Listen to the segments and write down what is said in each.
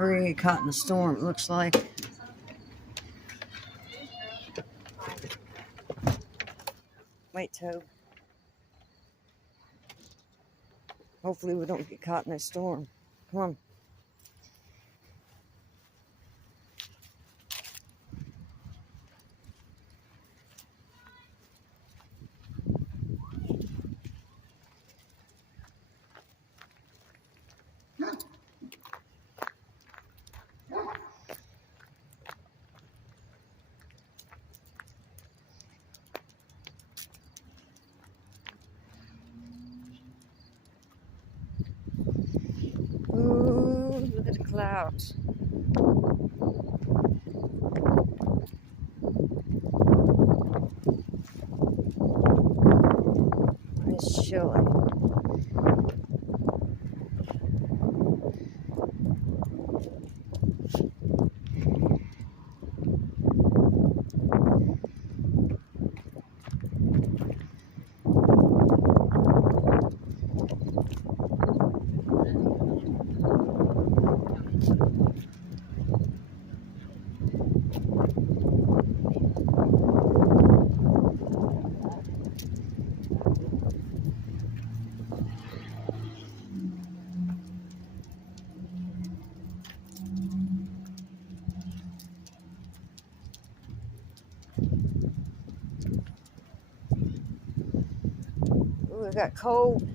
We're gonna get caught in a storm, it looks like. Wait, Toby. Hopefully we don't get caught in a storm. Come on. Ooh, look at the clouds. It's chilly. Ooh, it got cold.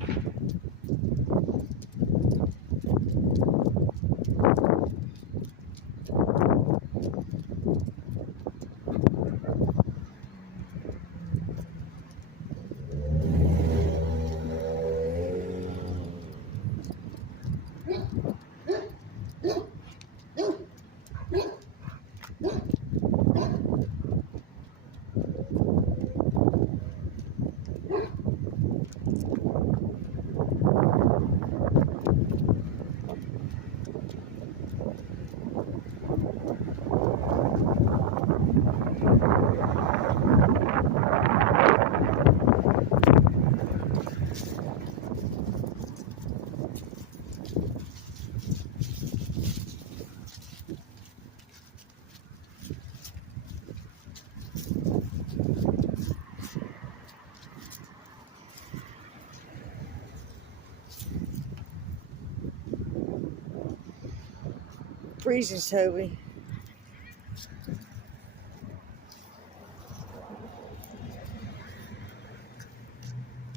Freezing, Toby.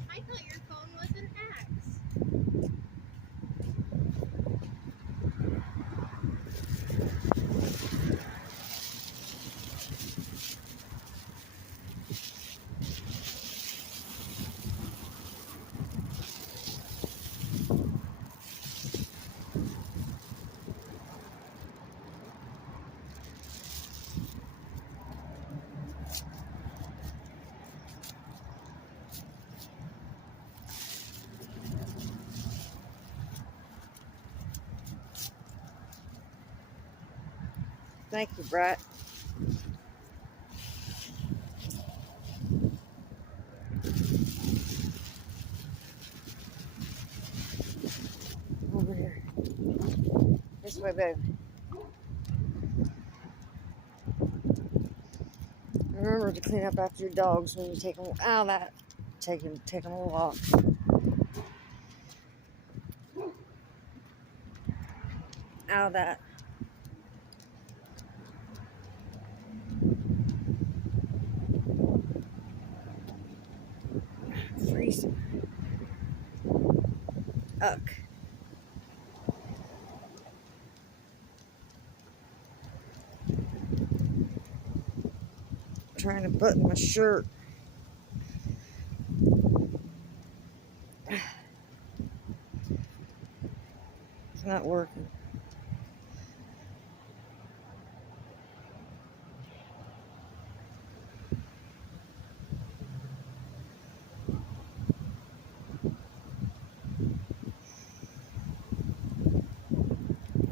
I thought your phone was an axe. Thank you, Brat. Over here. This way, baby. Remember to clean up after your dogs when you take them out of that. Take them a walk. Out of that. Freezing. Uck. Trying to button my shirt. It's not working.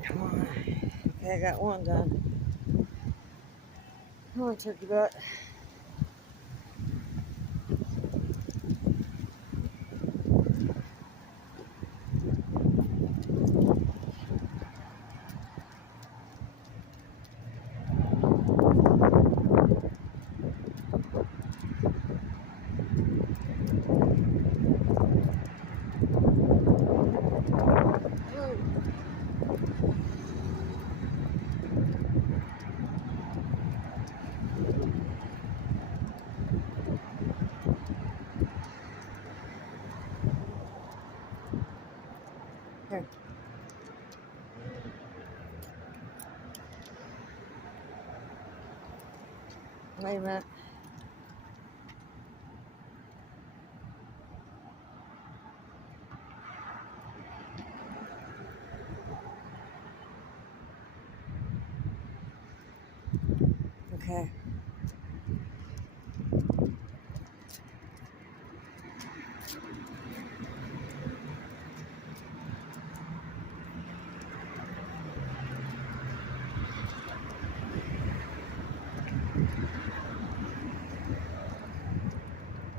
Come on. Okay, I got one done. Come on, turkey butt. Here. Wait a minute. Okay.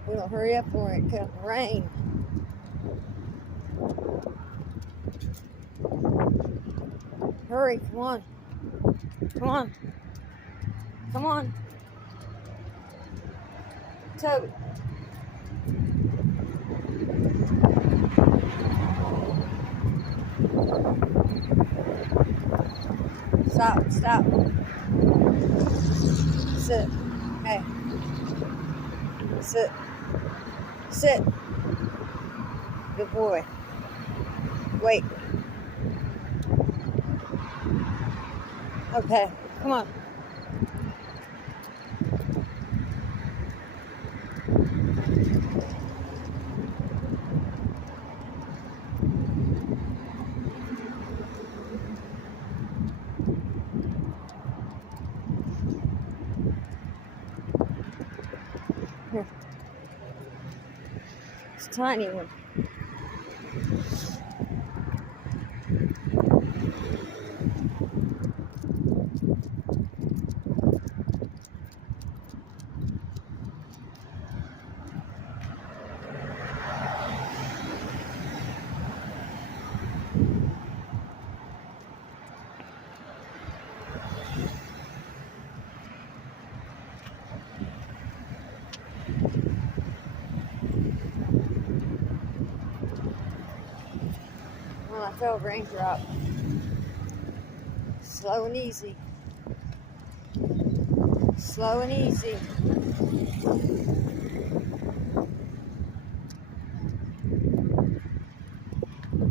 We don't hurry up or it could rain. Hurry, come on. Come on. Come on. Toby. Stop, stop. Sit. Hey. Sit. Sit. Good boy. Wait. Okay, come on. Here. It's a tiny one. Well, I felt a raindrop. Slow and easy. Slow and easy.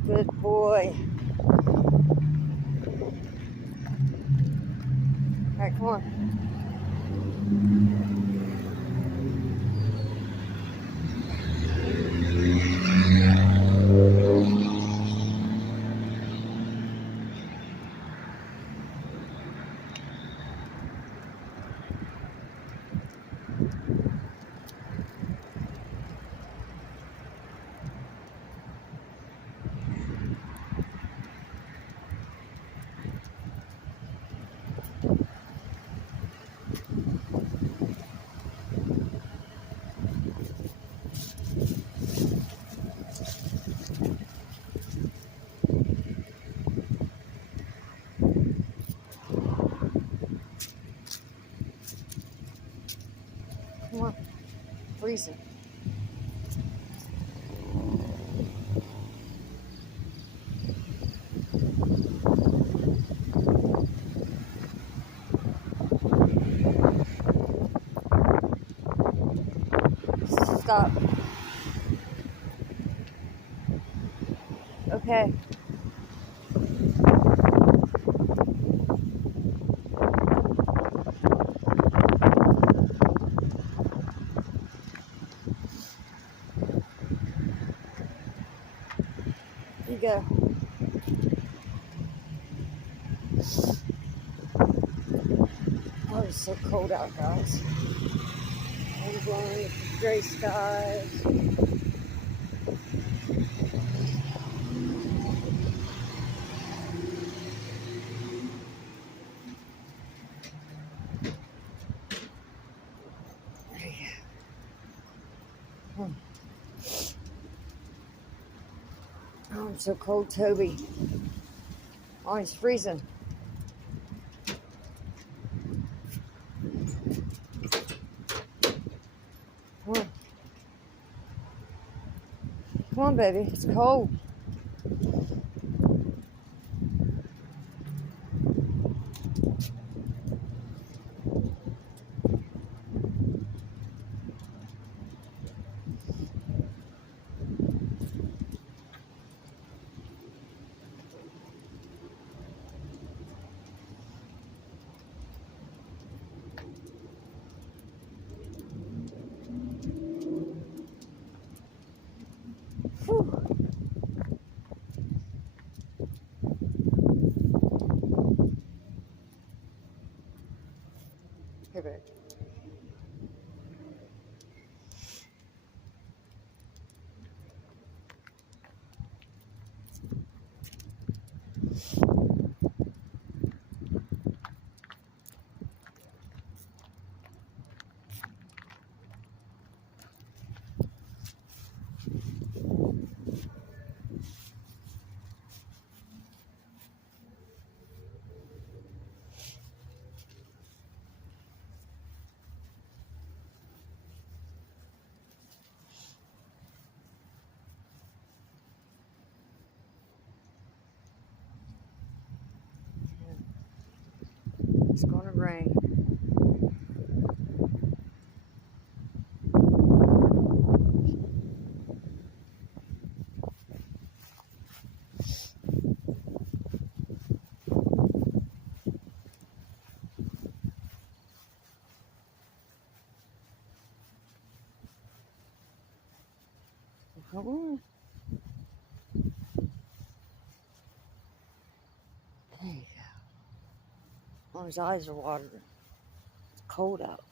Good boy. All right, come on. Come on. Freezing. Stop. Okay. You go. Oh, it's so cold out, guys. Wind blowing, gray skies. Oh, I'm so cold, Toby. Oh, he's freezing. Come on. Come on, baby. It's cold. Toby. It's gonna rain. Come on. There you go. Oh, his eyes are watering. It's cold out.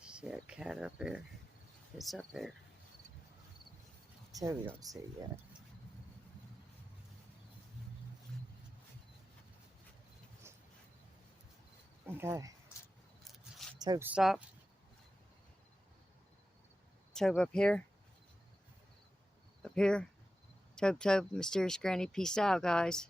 See that cat up there? It's up there. Toby don't see it yet. Okay. Tobe, stop. Tobe, up here. Up here. Tobe, Mysterious Granny. Peace out, guys.